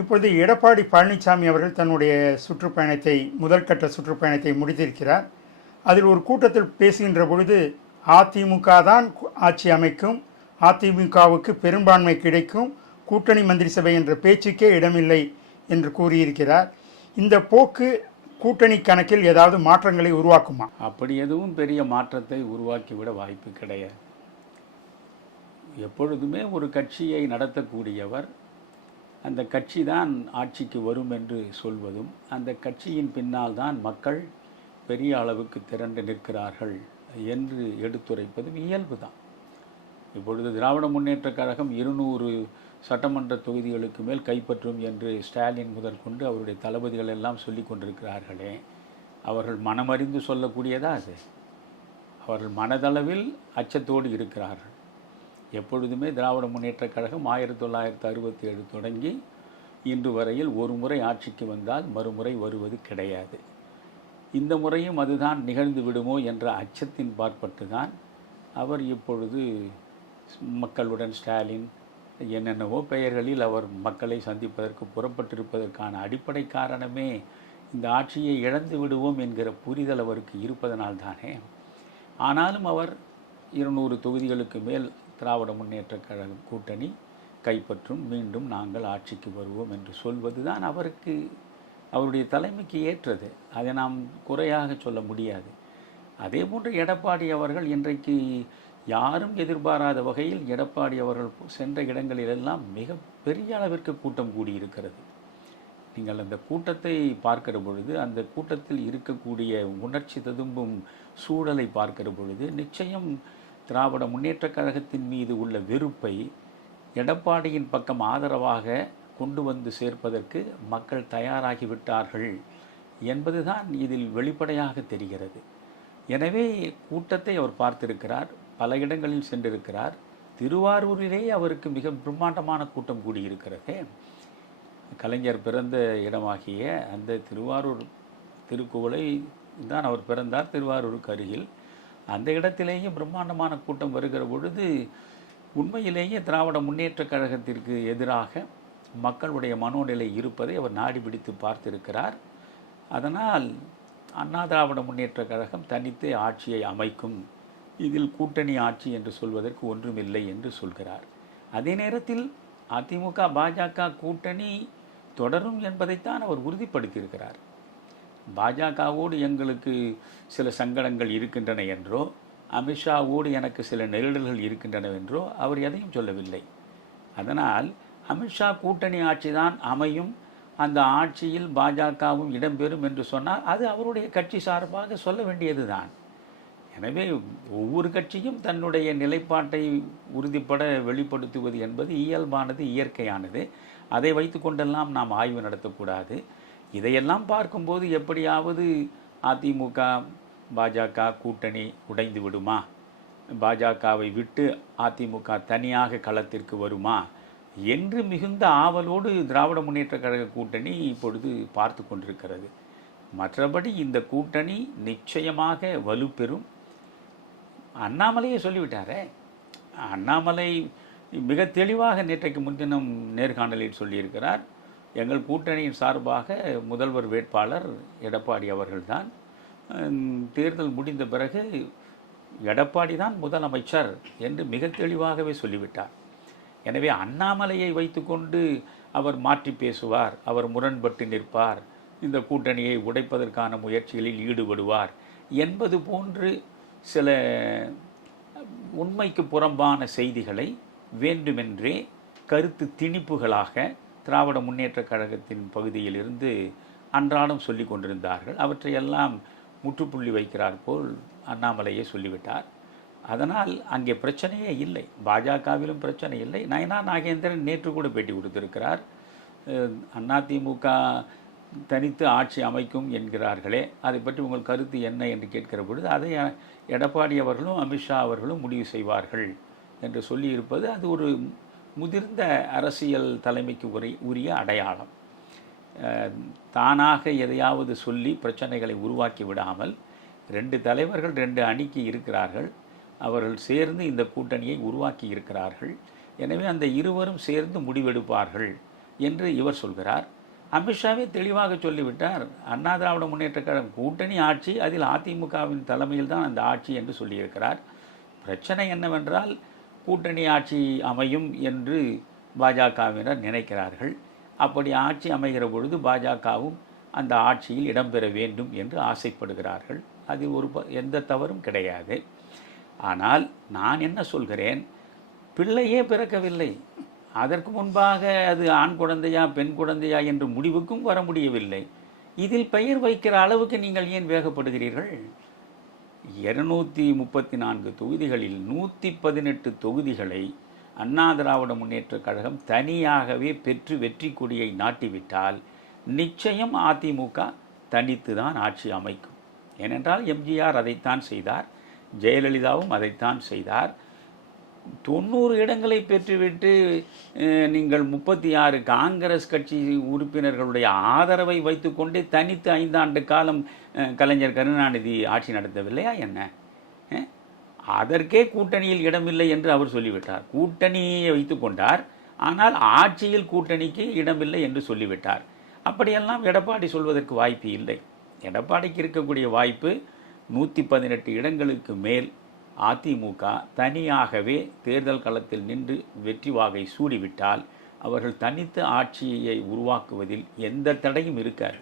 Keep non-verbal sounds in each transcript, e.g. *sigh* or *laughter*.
இப்பொழுது எடப்பாடி பழனிசாமி அவர்கள் தன்னுடைய சுற்றுப்பயணத்தை முதல் கட்ட சுற்றுப்பயணத்தை முடித்திருக்கிறார். அதில் ஒரு கூட்டத்தில் பேசுகின்ற பொழுது அதிமுக தான் ஆட்சி அமைக்கும் அதிமுகவுக்கு பெரும்பான்மை கிடைக்கும் கூட்டணி மந்திரி சபை என்ற பேச்சுக்கே இடமில்லை என்று கூறியிருக்கிறார். இந்த போக்கு கூட்டணி கணக்கில் ஏதாவது மாற்றங்களை உருவாக்குமா? அப்படி எதுவும் பெரிய மாற்றத்தை உருவாக்கிவிட வாய்ப்பு கிடையாது. எப்பொழுதுமே ஒரு கட்சியை நடத்தக்கூடியவர் அந்த கட்சி தான் ஆட்சிக்கு வரும் என்று சொல்வதும் அந்த கட்சியின் பின்னால் தான் மக்கள் பெரிய அளவுக்கு திரண்டு நிற்கிறார்கள் என்று எடுத்துரைப்பதும் இயல்பு தான் இப்பொழுது திராவிட முன்னேற்றக் கழகம் இருநூறு சட்டமன்ற தொகுதிகளுக்கு மேல் கைப்பற்றும் என்று ஸ்டாலின் முதற்கொண்டு அவருடைய தளபதிகள் எல்லாம் சொல்லி கொண்டிருக்கிறார்களே அவர்கள் மனமறிந்து சொல்லக்கூடியதா அது? அவர்கள் மனதளவில் அச்சத்தோடு இருக்கிறார்கள். எப்பொழுதுமே திராவிட முன்னேற்றக் கழகம் ஆயிரத்தி தொள்ளாயிரத்தி அறுபத்தி ஏழு தொடங்கி இன்று வரையில் ஒரு முறை ஆட்சிக்கு வந்தால் மறுமுறை வருவது கிடையாது. இந்த முறையும் அதுதான் நிகழ்ந்து விடுமோ என்ற அச்சத்தின் பார்ப்பட்டு தான் அவர் இப்பொழுது மக்களுடன் ஸ்டாலின் என்னென்னவோ பெயர்களில் அவர் மக்களை சந்திப்பதற்கு புறப்பட்டிருப்பதற்கான அடிப்படை காரணமே இந்த ஆட்சியை இழந்து விடுவோம் என்கிற புரிதல் அவருக்கு இருப்பதனால்தானே. ஆனாலும் அவர் இருநூறு தொகுதிகளுக்கு மேல் திராவிட முன்னேற்றக் கழக கூட்டணி கைப்பற்றும் மீண்டும் நாங்கள் ஆட்சிக்கு வருவோம் என்று சொல்வது தான் அவருக்கு அவருடைய தலைமைக்கு ஏற்றது. அதை நாம் குறையாக சொல்ல முடியாது. அதே போன்று எடப்பாடி அவர்கள் இன்றைக்கு யாரும் எதிர்பாராத வகையில் எடப்பாடி அவர்கள் சென்ற இடங்களிலெல்லாம் மிக பெரிய அளவிற்கு கூட்டம் கூடியிருக்கிறது. நீங்கள் அந்த கூட்டத்தை பார்க்கிற பொழுது அந்த கூட்டத்தில் இருக்கக்கூடிய உணர்ச்சி ததும்பும் சூழலை பார்க்கிற பொழுது நிச்சயம் திராவிட முன்னேற்றக் கழகத்தின் மீது உள்ள வெறுப்பை எடப்பாடியின் பக்கம் ஆதரவாக கொண்டு வந்து சேர்ப்பதற்கு மக்கள் தயாராகிவிட்டார்கள் என்பதுதான் இதில் வெளிப்படையாக தெரிகிறது. எனவே கூட்டத்தை அவர் பார்த்திருக்கிறார் பல இடங்களில் சென்றிருக்கிறார். திருவாரூரிலே அவருக்கு மிக பிரம்மாண்டமான கூட்டம் கூடியிருக்கிறது. கலைஞர் பிறந்த இடமாகிய அந்த திருவாரூர் திருக்குவளை தான் அவர் பிறந்தார் திருவாரூருக்கு அருகில். அந்த இடத்திலேயே பிரம்மாண்டமான கூட்டம் வருகிற பொழுது உண்மையிலேயே திராவிட முன்னேற்ற கழகத்திற்கு எதிராக மக்களுடைய மனோநிலை இருப்பதை அவர் நாடி பிடித்து பார்த்திருக்கிறார். அதனால் அண்ணா திராவிட முன்னேற்றக் கழகம் தனித்து ஆட்சியை அமைக்கும். இதில் கூட்டணி ஆட்சி என்று சொல்வதற்கு ஒன்றுமில்லை என்று சொல்கிறார். அதே நேரத்தில் அதிமுக பாஜக கூட்டணி தொடரும் என்பதைத்தான் அவர் உறுதிப்படுத்தியிருக்கிறார். பாஜகவோடு எங்களுக்கு சில சங்கடங்கள் இருக்கின்றன என்றோ அமித்ஷாவோடு எனக்கு சில நெருடல்கள் இருக்கின்றன என்றோ அவர் எதையும் சொல்லவில்லை. அதனால் அமித்ஷா கூட்டணி ஆட்சி தான் அமையும் அந்த ஆட்சியில் பாஜகவும் இடம்பெறும் என்று சொன்னால் அது அவருடைய கட்சி சார்பாக சொல்ல வேண்டியதுதான். எனவே ஒவ்வொரு கட்சியும் தன்னுடைய நிலைப்பாட்டை உறுதிப்பட வெளிப்படுத்துவது என்பது இயல்பானது இயற்கையானது. அதை வைத்துக்கொண்டெல்லாம் நாம் ஆய்வு நடத்தக்கூடாது. இதையெல்லாம் பார்க்கும்போது எப்படியாவது அதிமுக பாஜக கூட்டணி உடைந்து விடுமா? பாஜகவை விட்டு அதிமுக தனியாக களத்திற்கு வருமா? என்று மிகுந்த ஆவலோடு திராவிட முன்னேற்றக் கழக கூட்டணி இப்பொழுது பார்த்து கொண்டிருக்கிறது. மற்றபடி இந்த கூட்டணி நிச்சயமாக வலுப்பெறும். அண்ணாமலையே சொல்லிவிட்டாரே. அண்ணாமலை மிக தெளிவாக நேற்றைக்கு முன்தினம் நேர்காணலில் சொல்லியிருக்கிறார். எங்கள் கூட்டணியின் சார்பாக முதல்வர் வேட்பாளர் எடப்பாடி அவர்கள்தான். தேர்தல் முடிந்த பிறகு எடப்பாடி தான் முதலமைச்சர் என்று மிக தெளிவாகவே சொல்லிவிட்டார். எனவே அண்ணாமலையை வைத்துக்கொண்டு அவர் மாற்றி பேசுவார் அவர் முரண்பட்டு நிற்பார் இந்த கூட்டணியை உடைப்பதற்கான முயற்சிகளில் ஈடுபடுவார் என்பது போன்று சில உண்மைக்கு புறம்பான செய்திகளை வேண்டுமென்றே கருத்து திணிப்புகளாக திராவிட முன்னேற்றக் கழகத்தின் பகுதியிலிருந்து அன்றாடம் சொல்லி கொண்டிருந்தார்கள். அவற்றையெல்லாம் முற்றுப்புள்ளி வைக்கிறார் போல் அண்ணாமலையே சொல்லிவிட்டார். அதனால் அங்கே பிரச்சனையே இல்லை. பாஜகவிலும் பிரச்சனை இல்லை. நயனா நாகேந்திரன் நேற்று கூட பேட்டி கொடுத்திருக்கிறார். அதிமுக தனித்து ஆட்சி அமைக்கும் என்கிறார்களே. அதை பற்றி உங்கள் கருத்து என்ன என்று கேட்கிற பொழுது அதை எடப்பாடி அவர்களும் அமித்ஷா அவர்களும் முடிவு செய்வார்கள் என்று சொல்லியிருப்பது அது ஒரு முதிர்ந்த அரசியல் தலைமைக்கு உரை உரிய அடையாளம். தானாக எதையாவது சொல்லி பிரச்சனைகளை உருவாக்கி விடாமல் ரெண்டு தலைவர்கள் ரெண்டு அணிக்கு இருக்கிறார்கள். அவர்கள் சேர்ந்து இந்த கூட்டணியை உருவாக்கி இருக்கிறார்கள். எனவே அந்த இருவரும் சேர்ந்து முடிவெடுப்பார்கள் என்று இவர் சொல்கிறார். அமித்ஷாவே தெளிவாக சொல்லிவிட்டார். அண்ணா திராவிட முன்னேற்ற கழகம் கூட்டணி ஆட்சி அதில் அதிமுகவின் தலைமையில் தான் அந்த ஆட்சி என்று சொல்லியிருக்கிறார். பிரச்சனை என்னவென்றால் கூட்டணி ஆட்சி அமையும் என்று பாஜகவினர் நினைக்கிறார்கள். அப்படி ஆட்சி அமைகிற பொழுது பாஜகவும் அந்த ஆட்சியில் இடம்பெற வேண்டும் என்று ஆசைப்படுகிறார்கள். அது ஒரு ப- எந்த தவறும் கிடையாது. ஆனால் நான் என்ன சொல்கிறேன்? பிள்ளையே பிறக்கவில்லை. அதற்கு முன்பாக அது ஆண் குழந்தையா பெண் குழந்தையா என்ற முடிவுக்கும் வர முடியவில்லை. இதில் பெயர் வைக்கிற அளவுக்கு நீங்கள் ஏன் வேகப்படுகிறீர்கள்? இருநூத்தி முப்பத்தி நான்கு தொகுதிகளில் நூற்றி பதினெட்டு தொகுதிகளை அண்ணா திராவிட முன்னேற்ற கழகம் தனியாகவே பெற்று வெற்றி கொடியை நாட்டிவிட்டால் நிச்சயம் அதிமுக தனித்து தான் ஆட்சி அமைக்கும். ஏனென்றால் எம்ஜிஆர் அதைத்தான் செய்தார் ஜெயலலிதாவும் அதைத்தான் செய்தார். தொண்ணூறு இடங்களை பெற்றுவிட்டு நீங்கள் முப்பத்தி ஆறு காங்கிரஸ் கட்சி உறுப்பினர்களுடைய ஆதரவை வைத்துக்கொண்டே தனித்து ஐந்தாண்டு காலம் கலைஞர் கருணாநிதி ஆட்சி நடத்தவில்லையா என்ன? அதற்கே கூட்டணியில் இடமில்லை என்று அவர் சொல்லிவிட்டார். கூட்டணியை வைத்துக்கொண்டார் ஆனால் ஆட்சியில் கூட்டணிக்கு இடமில்லை என்று சொல்லிவிட்டார். அப்படியெல்லாம் எடப்பாடி சொல்வதற்கு வாய்ப்பு இல்லை. எடப்பாடிக்கு இருக்கக்கூடிய வாய்ப்பு நூற்றி பதினெட்டு இடங்களுக்கு மேல். அதிமுக தனியாகவே தேர்தல் களத்தில் நின்று வெற்றி வாகை சூடிவிட்டால் அவர்கள் தனித்த ஆட்சியை உருவாக்குவதில் எந்த தடையும் இருக்காது.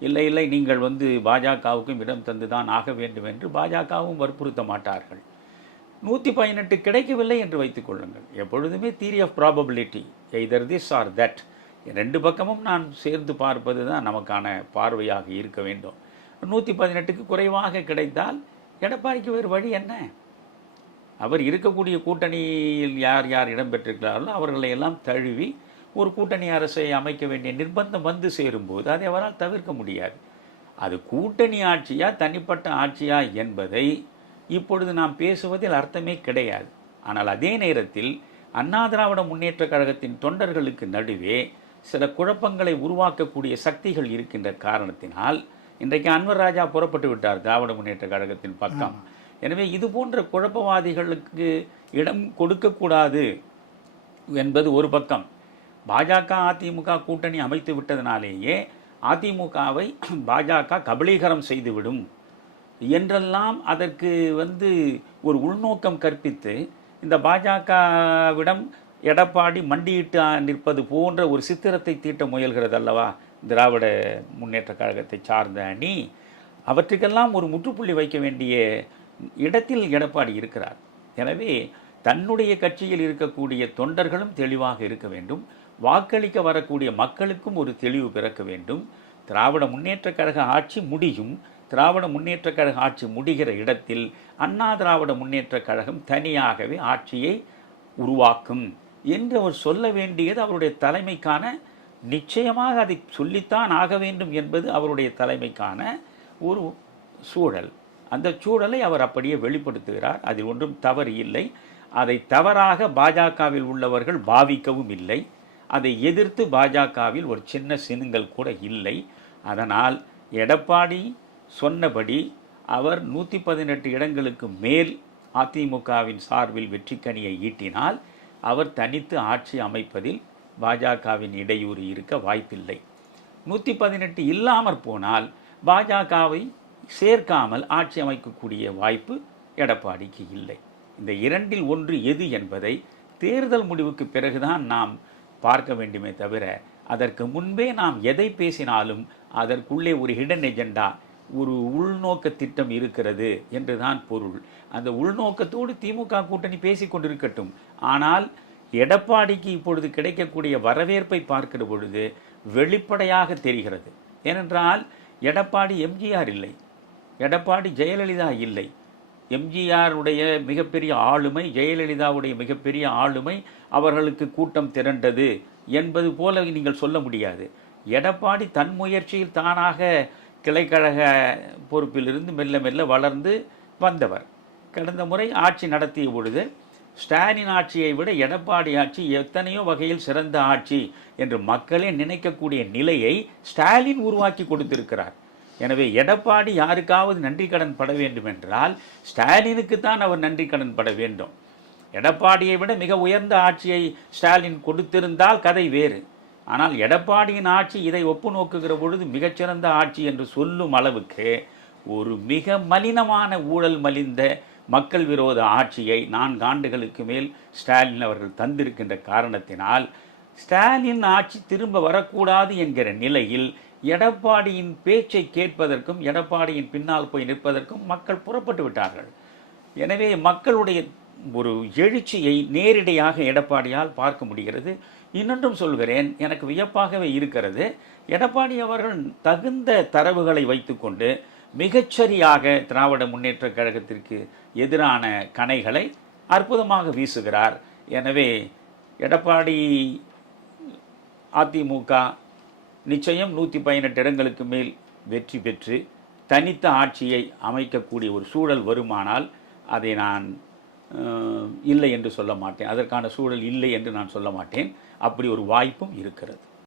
இல்லை இல்லை நீங்கள் வந்து பாஜகவுக்கும் இடம் தந்துதான் ஆக வேண்டும் என்று பாஜகவும் வற்புறுத்த மாட்டார்கள். நூற்றி பதினெட்டு கிடைக்கவில்லை என்று வைத்துக் கொள்ளுங்கள். எப்பொழுதுமே theory of probability either this or that ரெண்டு பக்கமும் நான் சேர்ந்து பார்ப்பது தான் நமக்கான பார்வையாக இருக்க வேண்டும். நூற்றி பதினெட்டுக்கு குறைவாக கிடைத்தால் எடப்பாடிக்கு வேறு வழி என்ன? அவர் இருக்கக்கூடிய கூட்டணியில் யார் யார் இடம்பெற்றிருக்கிறார்களோ அவர்களை எல்லாம் தழுவி ஒரு கூட்டணி அரசை அமைக்க வேண்டிய நிர்பந்தம் வந்து சேரும்போது அதை அவரால் தவிர்க்க முடியாது. அது கூட்டணி ஆட்சியா தனிப்பட்ட ஆட்சியா என்பதை இப்பொழுது நாம் பேசுவதில் அர்த்தமே கிடையாது. ஆனால் அதே நேரத்தில் அண்ணா திராவிட முன்னேற்ற கழகத்தின் தொண்டர்களுக்கு நடுவே சில குழப்பங்களை உருவாக்கக்கூடிய சக்திகள் இருக்கின்ற காரணத்தினால் இன்றைக்கு அன்வர் ராஜா புறப்பட்டு விட்டார் திராவிட முன்னேற்ற கழகத்தின் பக்கம். எனவே இது போன்ற குழப்பவாதிகளுக்கு இடம் கொடுக்கக்கூடாது என்பது ஒரு பக்கம். பாஜக அதிமுக கூட்டணி அமைத்து விட்டதனாலேயே அதிமுகவை *clears throat* பாஜக கபலீகரம் செய்துவிடும் என்றெல்லாம் அதற்கு வந்து ஒரு உள்நோக்கம் கற்பித்து இந்த பாஜகவிடம் எடப்பாடி மண்டியிட்டு நிற்பது போன்ற ஒரு சித்திரத்தை தீட்ட முயல்கிறது அல்லவா திராவிட முன்னேற்ற கழகத்தை சார்ந்த அணி அவற்றுக்கெல்லாம் ஒரு முற்றுப்புள்ளி வைக்க வேண்டிய இடத்தில் எடப்பாடி இருக்கிறார். எனவே தன்னுடைய கட்சியில் இருக்கக்கூடிய தொண்டர்களும் தெளிவாக இருக்க வேண்டும். வாக்களிக்க வரக்கூடிய மக்களுக்கும் ஒரு தெளிவு பிறக்க வேண்டும். திராவிட முன்னேற்ற கழக ஆட்சி முடியும். திராவிட முன்னேற்றக் கழக ஆட்சி முடிகிற இடத்தில் அண்ணா திராவிட முன்னேற்றக் கழகம் தனியாகவே ஆட்சியை உருவாக்கும் என்று அவர் சொல்ல வேண்டியது அவருடைய தலைமைக்கான நிச்சயமாக அதை சொல்லித்தான் ஆக வேண்டும் என்பது அவருடைய தலைமைக்கான ஒரு சூழல். அந்த சூழலை அவர் அப்படியே வெளிப்படுத்துகிறார். அதில் ஒன்றும் தவறு இல்லை. அதை தவறாக பாஜகவில் உள்ளவர்கள் பாவிக்கவும் இல்லை. அதை எதிர்த்து பாஜகவில் ஒரு சின்ன சினுங்கள் கூட இல்லை. அதனால் எடப்பாடி சொன்னபடி அவர் நூற்றி பதினெட்டு இடங்களுக்கு மேல் அதிமுகவின் சார்பில் வெற்றிக்கனியை ஈட்டினால் அவர் தனித்து ஆட்சி அமைப்பதில் பாஜகவின் இடையூறு இருக்க வாய்ப்பில்லை. நூற்றி பதினெட்டு இல்லாமற் போனால் பாஜகவை சேர்க்காமல் ஆட்சி அமைக்கக்கூடிய வாய்ப்பு எடப்பாடிக்கு இல்லை. இந்த இரண்டில் ஒன்று எது என்பதை தேர்தல் முடிவுக்கு பிறகுதான் நாம் பார்க்க வேண்டுமே தவிர அதற்கு முன்பே நாம் எதை பேசினாலும் அதற்குள்ளே ஒரு ஹிடன் எஜெண்டா ஒரு உள்நோக்க திட்டம் இருக்கிறது என்றுதான் பொருள். அந்த உள்நோக்கத்தோடு திமுக கூட்டணி பேசிக்கொண்டிருக்கட்டும் ஆனால் எடப்பாடிக்கு இப்பொழுது கிடைக்கக்கூடிய வரவேற்பை பார்க்கிற பொழுது வெளிப்படையாக தெரிகிறது. ஏனென்றால் எடப்பாடி எம்ஜிஆர் இல்லை. எடப்பாடி ஜெயலலிதா இல்லை. எம்ஜிஆருடைய மிகப்பெரிய ஆளுமை ஜெயலலிதாவுடைய மிகப்பெரிய ஆளுமை அவர்களுக்கு கூட்டம் திரண்டது என்பது போல நீங்கள் சொல்ல முடியாது. எடப்பாடி தன் முயற்சியில் தானாக கிளைக்கழக பொறுப்பிலிருந்து மெல்ல மெல்ல வளர்ந்து வந்தவர். கடந்த முறை ஆட்சி நடத்திய பொழுது ஸ்டாலின் ஆட்சியை விட எடப்பாடி ஆட்சி எத்தனையோ வகையில் சிறந்த ஆட்சி என்று மக்களே நினைக்கக்கூடிய நிலையை ஸ்டாலின் உருவாக்கி கொடுத்திருக்கிறார். எனவே எடப்பாடி யாருக்காவது நன்றி கடன் பட வேண்டும் என்றால் ஸ்டாலினுக்கு தான் அவர் நன்றி கடன் பட வேண்டும். எடப்பாடியை விட மிக உயர்ந்த ஆட்சியை ஸ்டாலின் கொடுத்திருந்தால் கதை வேறு. ஆனால் எடப்பாடியின் ஆட்சி இதை ஒப்பு நோக்குகிற பொழுது மிகச்சிறந்த ஆட்சி என்று சொல்லும் அளவுக்கு ஒரு மிக மலினமான ஊழல் மலிந்த மக்கள் விரோத ஆட்சியை நான்கு ஆண்டுகளுக்கு மேல் ஸ்டாலின் அவர்கள் தந்திருக்கின்ற காரணத்தினால் ஸ்டாலின் ஆட்சி திரும்ப வரக்கூடாது என்கிற நிலையில் எடப்பாடியின் பேச்சை கேட்பதற்கும் எடப்பாடியின் பின்னால் போய் நிற்பதற்கும் மக்கள் புறப்பட்டு விட்டார்கள். எனவே மக்களுடைய ஒரு எழுச்சியை நேரிடையாக எடப்பாடியால் பார்க்க முடிகிறது. இன்னொன்றும் சொல்கிறேன் எனக்கு வியப்பாகவே இருக்கிறது. எடப்பாடி அவர்கள் தகுந்த தரவுகளை வைத்துக்கொண்டு மிகச்சரியாக திராவிட முன்னேற்றக் கழகத்திற்கு எதிரான கணைகளை அற்புதமாக வீசுகிறார். எனவே எடப்பாடி அதிமுக நிச்சயம் நூற்றி பதினெட்டு இடங்களுக்கு மேல் வெற்றி பெற்று தனித்த ஆட்சியை அமைக்கக்கூடிய ஒரு சூழல் வருமானால் அதை நான் இல்லை என்று சொல்ல மாட்டேன். அதற்கான சூழல் இல்லை என்று நான் சொல்ல மாட்டேன். அப்படி ஒரு வாய்ப்பும் இருக்கிறது.